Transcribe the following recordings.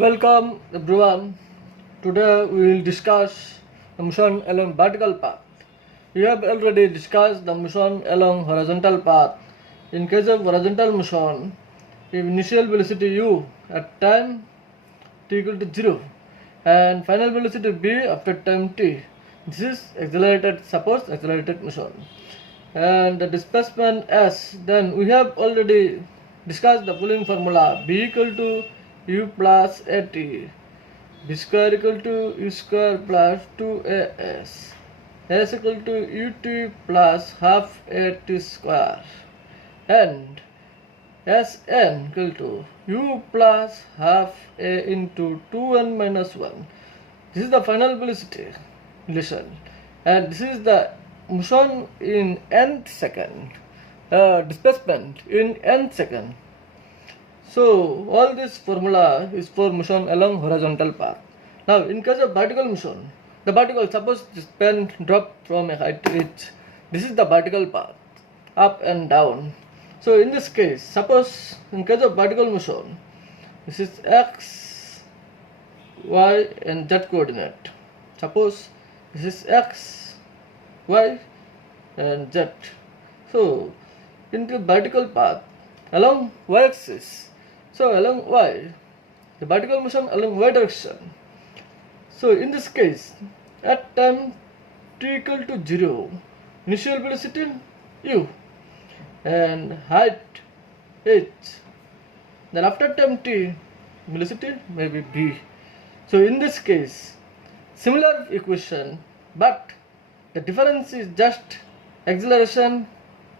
Welcome everyone. Today we will discuss the motion along vertical path. We have already discussed the motion along horizontal path. In case of horizontal motion, if initial velocity u at time t equal to 0 and final velocity v after time t. This is accelerated motion. And the displacement s, then we have already discussed the following formula: b equal to u plus at, b square equal to u square plus 2as, s equal to ut plus half at square, and Sn equal to u plus half a into 2n minus 1. This is the final velocity relation, and this is the motion in nth second, displacement in nth second. So all this formula is for motion along horizontal path. Now in case of vertical motion, the vertical, suppose this pen dropped from a height h. This is the vertical path, up and down. So in this case, suppose in case of vertical motion, this is x, y and z coordinate. Suppose this is x, y and z. So in the vertical path along y axis, so along y, the vertical motion along y direction. So in this case, at time t equal to 0, initial velocity u and height h. Then after time t, velocity may be v. So in this case, similar equation, but the difference is just acceleration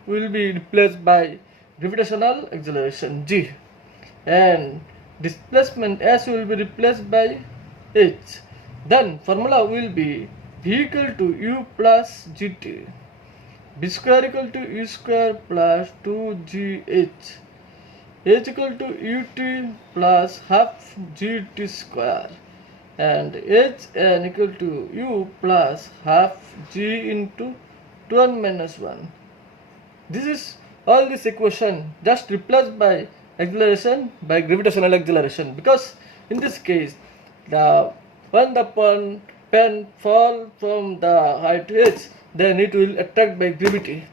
will be replaced by gravitational acceleration g, and displacement s will be replaced by h. Then formula will be v equal to u plus gt, b square equal to u square plus 2gh, h equal to ut plus half gt square, and hn equal to u plus half g into 2n minus 1. This is all this equation just replaced by acceleration by gravitational acceleration, because in this case when the pen fall from the height h, then it will attract by gravity,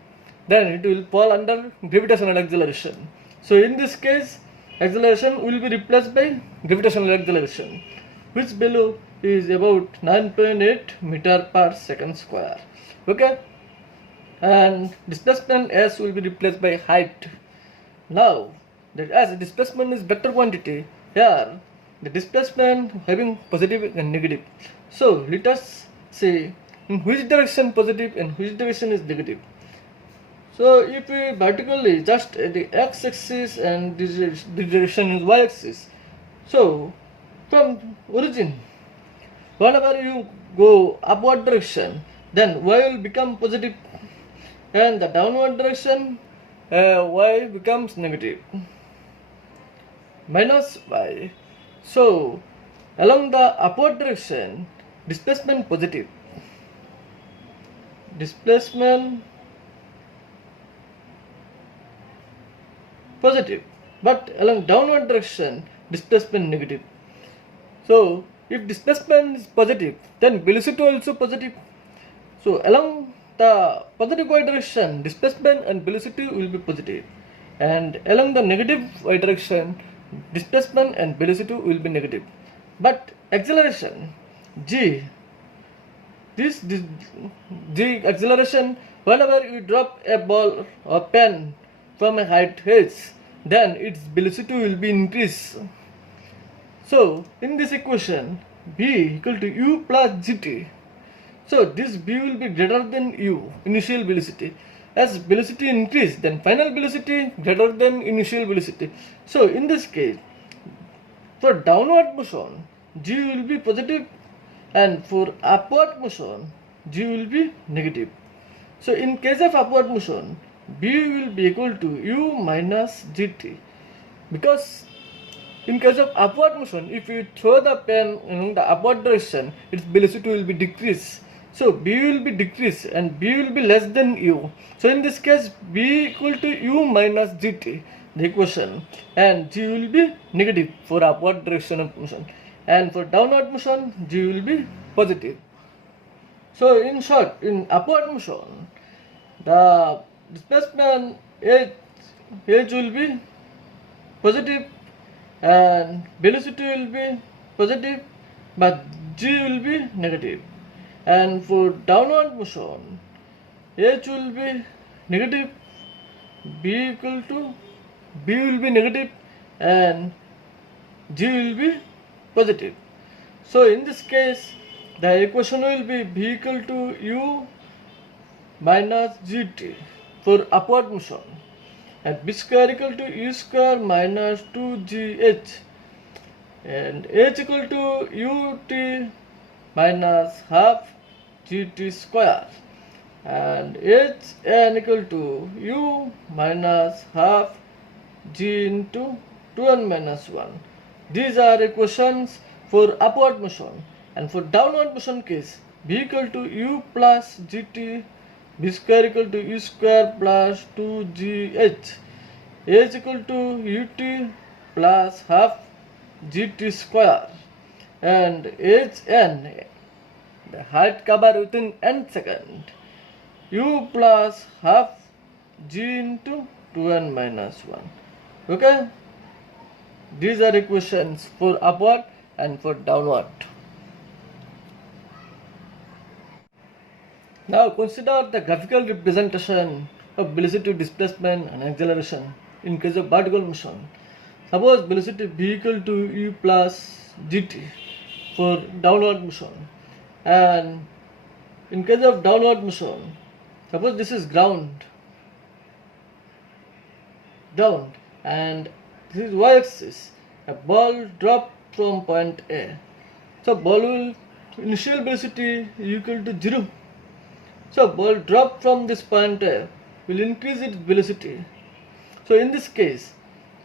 then it will fall under gravitational acceleration. So in this case, acceleration will be replaced by gravitational acceleration, which value is about 9.8 meter per second square. Okay, and displacement s will be replaced by height. Now that as displacement is vector quantity, here the displacement having positive and negative. So let us say in which direction positive and which direction is negative. So if we vertically just the x-axis and this direction is y-axis, so from origin, whenever you go upward direction, then y will become positive, and the downward direction y becomes negative, minus y. So along the upward direction, displacement positive, displacement positive, but along downward direction, displacement negative. So if displacement is positive, then velocity also positive. So along the positive y direction, displacement and velocity will be positive, and along the negative y direction, displacement and velocity will be negative. But acceleration g, this g acceleration, whenever you drop a ball or pen from a height h, then its velocity will be increased. So in this equation, v equal to u plus gt. So this v will be greater than u, initial velocity. As velocity increase, then final velocity greater than initial velocity. So in this case, for downward motion, g will be positive, and for upward motion, g will be negative. So in case of upward motion, v will be equal to u minus gt, because in case of upward motion, if you throw the pen in the upward direction, its velocity will be decreased. So b will be decrease and b will be less than u. So in this case b equal to u minus gt, the equation, and g will be negative for upward direction of motion, and for downward motion g will be positive. So in short, in upward motion, the displacement h will be positive and velocity will be positive, but g will be negative. And for downward motion, h will be negative, b will be negative, and g will be positive. So in this case, the equation will be b equal to u minus gt for upward motion, and b square equal to u square minus 2gh, and h equal to ut minus half gt square, and hn equal to u minus half g into 2n minus 1. These are equations for upward motion. And for downward motion case, b equal to u plus gt, b square equal to u square plus 2gh, h equal to ut plus half gt square, and hn, the height cover within n second, u plus half g into 2n minus 1. Okay, these are equations for upward and for downward. Now consider the graphical representation of velocity, displacement and acceleration in case of vertical motion. Suppose velocity v equal to u plus gt for downward motion, and in case of downward motion, suppose this is ground, and this is y-axis, a ball drop from point A. So ball will initial velocity equal to 0. So ball drop from this point A will increase its velocity. So in this case,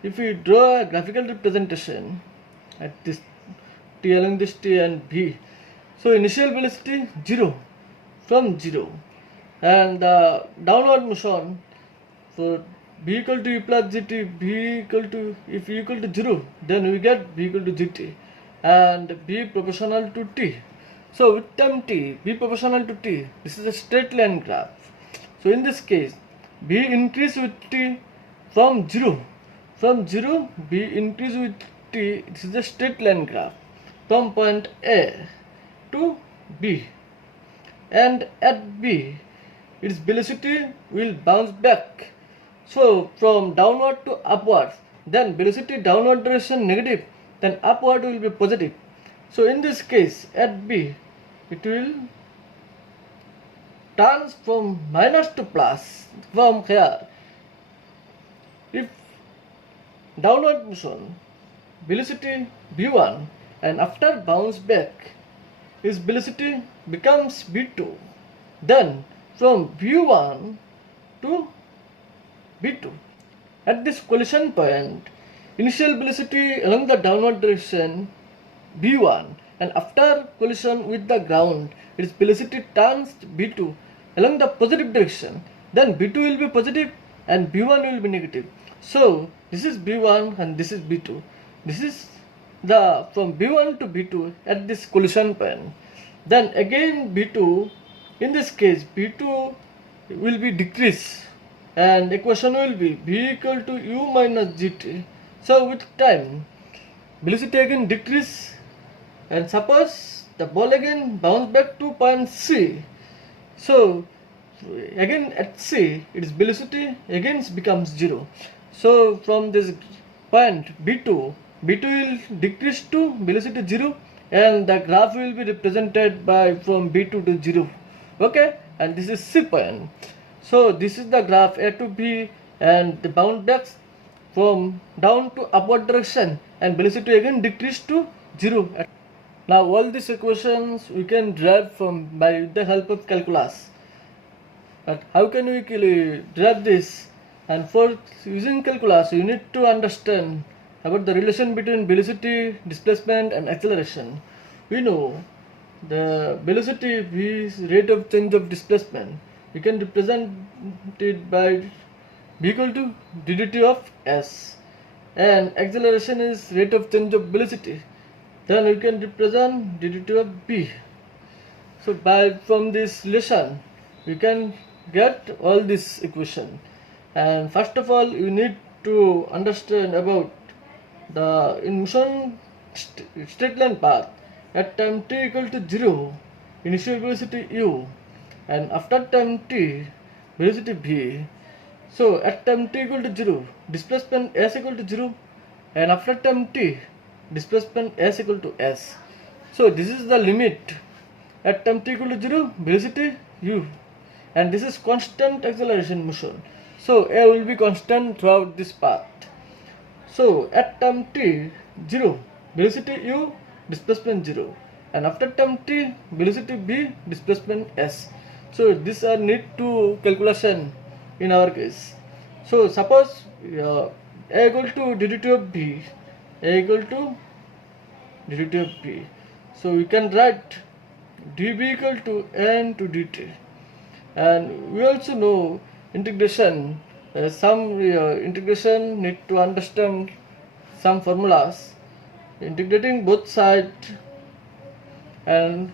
if we draw a graphical representation at this t, along this t and b, so initial velocity 0, from 0, and the downward motion for b equal to u plus gt, b equal to, if e equal to 0, then we get b equal to gt, and b proportional to t. So with time t, b proportional to t, this is a straight line graph. So in this case, b increase with t from 0, b increase with t, this is a straight line graph from point A to B, and at B, its velocity will bounce back. So from downward to upwards, then velocity downward direction negative, then upward will be positive. So in this case, at B, it will turn from minus to plus from here. If downward motion, velocity v1, and after bounce back, its velocity becomes v2. Then from v1 to v2, at this collision point, initial velocity along the downward direction v1, and after collision with the ground, its velocity turns v2 along the positive direction. Then v2 will be positive and v1 will be negative. So this is v1 and this is v2. This is the from v1 to v2 at this collision point. Then again v2, in this case v2 will be decrease, and equation will be v equal to u minus gt. So with time, velocity again decrease, and suppose the ball again bounce back to point C. So again at C, its velocity again becomes 0. So from this point B2 will decrease to velocity 0, and the graph will be represented by from B2 to 0. Okay, and this is C point. So this is the graph A to B, and the bounce back from down to upward direction, and velocity again decrease to 0. Now all these equations we can derive from by the help of calculus. But how can we derive this? And for using calculus, you need to understand about the relation between velocity, displacement and acceleration. We know the velocity v is rate of change of displacement. You can represent it by v equal to ddt of s, and acceleration is rate of change of velocity. Then you can represent ddt of b. So from this relation we can get all this equation. And first of all, you need to understand about the in motion straight line path at time t equal to 0, initial velocity u, and after time t, velocity v. So at time t equal to 0, displacement s equal to 0, and after time t, displacement s equal to s. So this is the limit at time t equal to 0, velocity u, and this is constant acceleration motion. So a will be constant throughout this path. So at time t 0, velocity u, displacement 0, and after time t, velocity v, displacement s. So these are need to calculation in our case. So suppose a equal to ddt of b, a equal to ddt of b. So we can write dv equal to n to dt, and we also know integration. Some integration need to understand some formulas. Integrating both sides, and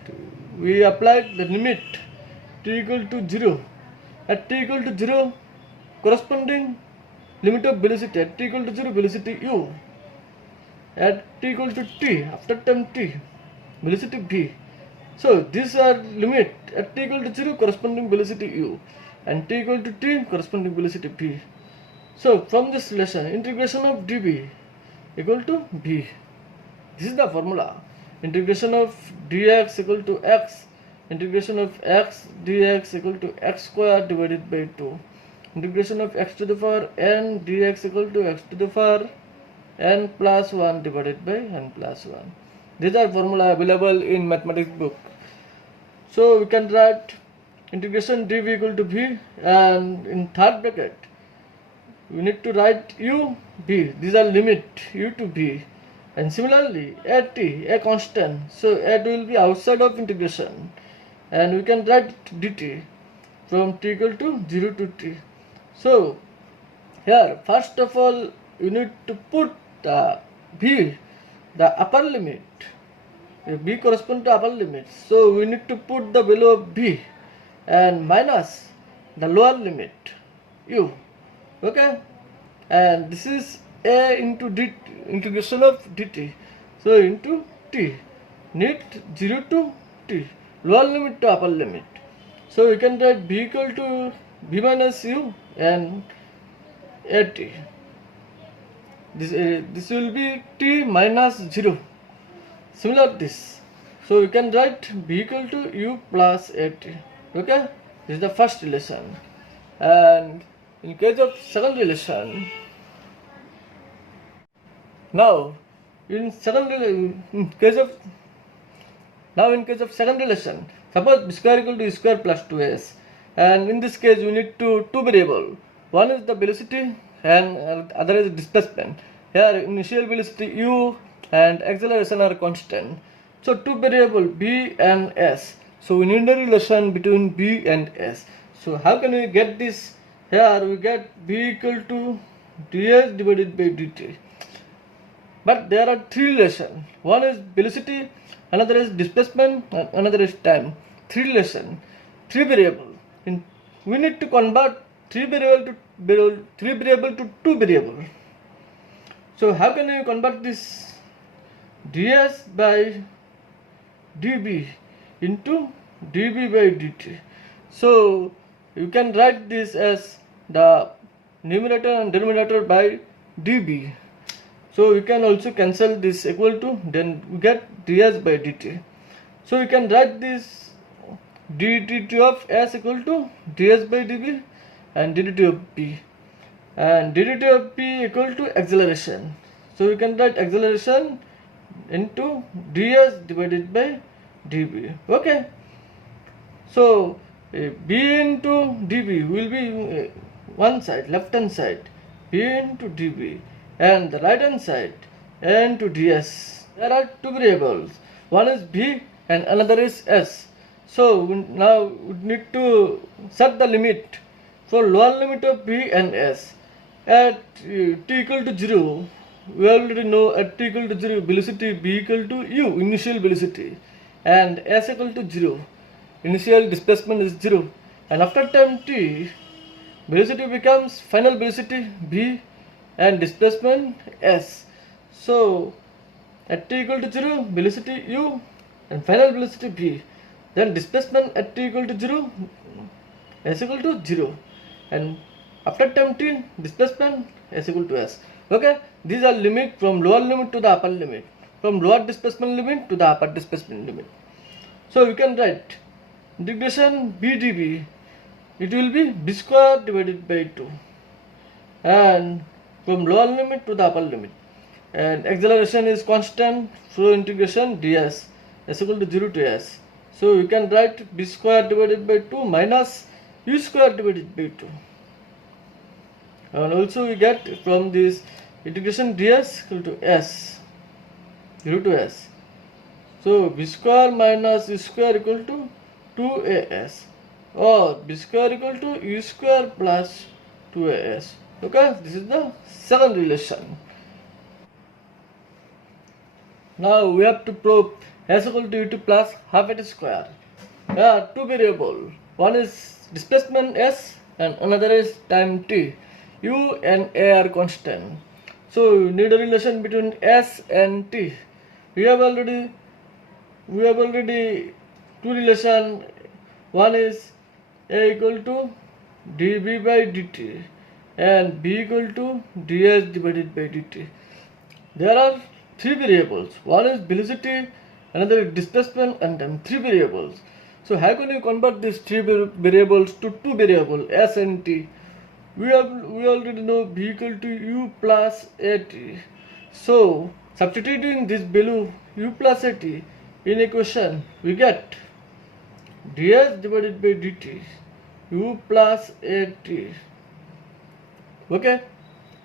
we applied the limit t equal to 0. At t equal to 0, corresponding limit of velocity at t equal to 0, velocity u. At t equal to t, after time t, velocity v. So these are limit at t equal to 0, corresponding velocity u, and t equal to t, corresponding velocity v. So from this relation, integration of dv equal to v. This is the formula. Integration of dx equal to x, integration of x dx equal to x square divided by 2. Integration of x to the power n dx equal to x to the power n plus 1 divided by n plus 1. These are formula available in mathematics book. So we can write integration dv equal to v, and in third bracket we need to write u, v. These are limit u to v. And similarly at t, a constant, so at will be outside of integration, and we can write dt from t equal to 0 to t. So here first of all you need to put v, the upper limit. V corresponds to upper limit, so we need to put the value of v and minus the lower limit u. Okay, and this is a into d, integration of dt, so into t, need 0 to t, lower limit to upper limit. So we can write v equal to v minus u and at. This will be t minus 0. Similar this, so we can write v equal to u plus at. Okay, this is the first relation. And in case of second relation, now in case of second relation, suppose b square equal to u square plus 2s, and in this case we need two variable. One is the velocity and other is displacement. Here initial velocity u and acceleration are constant. So two variable b and s. So we need a relation between b and s. So how can we get this? Here we get b equal to ds divided by dt. But there are three relations. One is velocity, another is displacement, and another is time. Three relation, three variable. We need to convert three variable to two variable. So how can you convert this ds by dv into dv by dt? So you can write this as the numerator and denominator by dv. So you can also cancel this equal to, then we get ds by dt. So you can write this dt of s equal to ds by dv and ddt of p, and ddt of p equal to acceleration. So you can write acceleration into ds divided by dv. Okay, so b into dv will be one side, left hand side, b into dv, and the right hand side n to ds. There are two variables. One is v and another is s. So now we need to set the limit for lower limit of b and s. At t equal to 0, we already know at t equal to 0, velocity b equal to u, initial velocity, and s equal to 0, initial displacement is 0, and after time t, velocity becomes final velocity b and displacement s. So at t equal to 0, velocity u and final velocity b, then displacement at t equal to 0, s equal to 0, and after time t, displacement s equal to s. Okay, these are limit from lower limit to the upper limit, from lower displacement limit to the upper displacement limit. So we can write integration b dv, it will be b square divided by 2, and from lower limit to the upper limit, and acceleration is constant, so integration ds s equal to 0 to s. So we can write b square divided by 2 minus u square divided by 2, and also we get from this integration ds equal to s 0 to s. So b square minus u square equal to 2as, or b square equal to u square plus 2as. Okay, this is the second relation. Now we have to prove s equal to ut plus half at square. There are two variables. One is displacement s and another is time t. U and a are constant. So you need a relation between s and t. We have already two relation. One is a equal to dv by dt and b equal to ds divided by dt. There are three variables. One is velocity, another is displacement, and then three variables. So how can you convert these three variables to two variables, s and t? We already know b equal to u plus at. So substituting this value u plus at in equation, we get ds divided by dt, u plus at. Okay,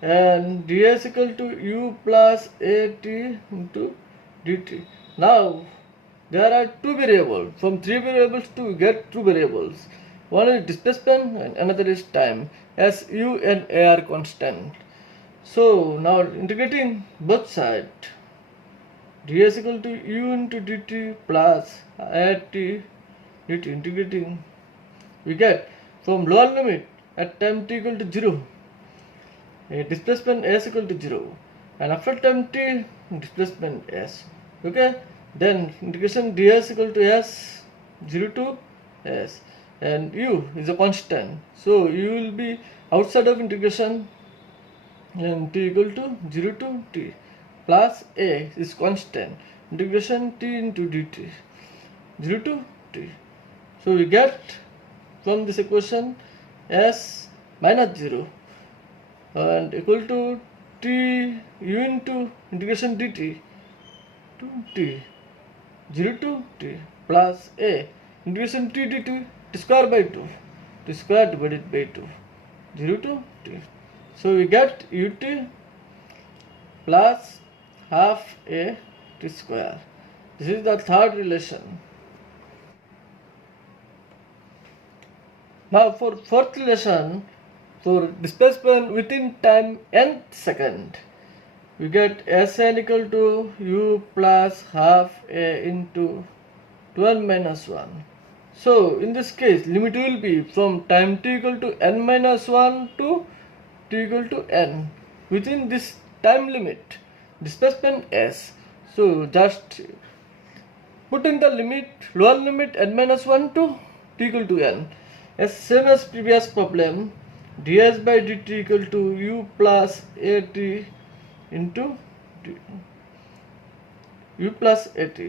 and ds equal to u plus at into dt. Now there are two variables. From three variables to get two variables. One is displacement and another is time. As u and a are constant. So now integrating both sides, ds equal to u into dt plus at dt, integrating, we get from lower limit at time t equal to 0, displacement s equal to 0, and after time t, displacement s. Okay, then integration ds equal to s 0 to s, and u is a constant, so u will be outside of integration, and t equal to 0 to t, plus a is constant, integration t into dt 0 to t. So we get from this equation s minus 0 and equal to t u into integration dt to t 0 to t plus a integration t dt t square by 2, t square divided by 2, 0 to t. So we get ut plus half a t square. This is the third relation. Now for fourth relation, for displacement within time nth second, we get Sn equal to u plus half a into 12 minus 1. So in this case, limit will be from time t equal to n minus 1 to t equal to n. Within this time limit, displacement s. So just put in the limit, lower limit n minus 1 to t equal to n. As same as previous problem, ds by dt equal to u plus at into u plus at,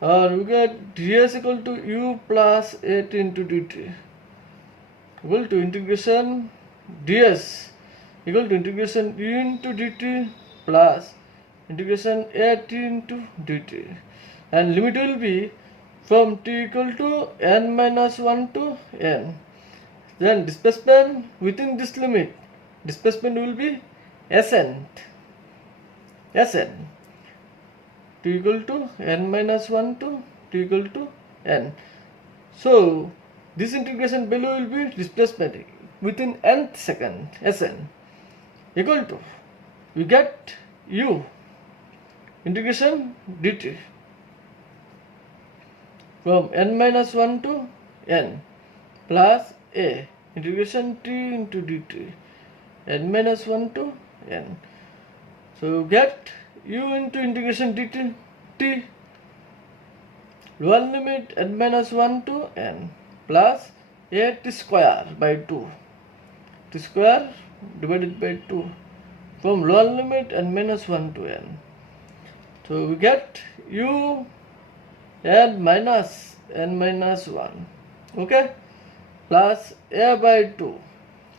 or we get ds equal to u plus at into dt equal to integration ds equal to integration u into dt plus integration at into dt, and limit will be from t equal to n minus 1 to n. Then displacement within this limit, displacement will be Sn t equal to n minus 1 to t equal to n. So this integration value will be displacement within nth second, Sn, equal to, we get u integration dt from n minus 1 to n plus a integration t into dt n minus 1 to n. So get u into integration dt t lower limit n minus 1 to n plus a t square by 2 t square divided by 2 from lower limit n minus 1 to n. So we get u n minus n minus 1, okay, plus a by 2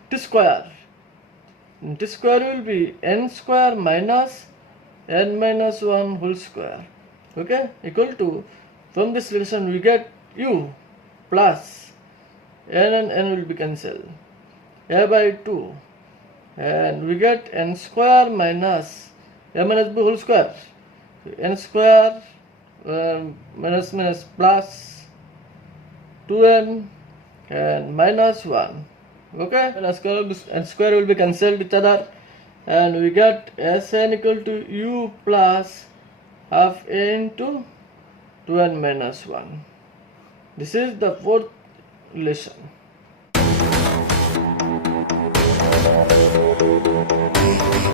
t square. T square will be n square minus n minus 1 whole square, okay, equal to, from this relation we get u plus n and n will be cancelled, a by 2, and we get n square minus a minus b whole square, n square minus minus plus 2n and minus 1, okay, and square will be cancelled each other, and we get Sn equal to u plus half a into 2n minus 1. This is the fourth relation.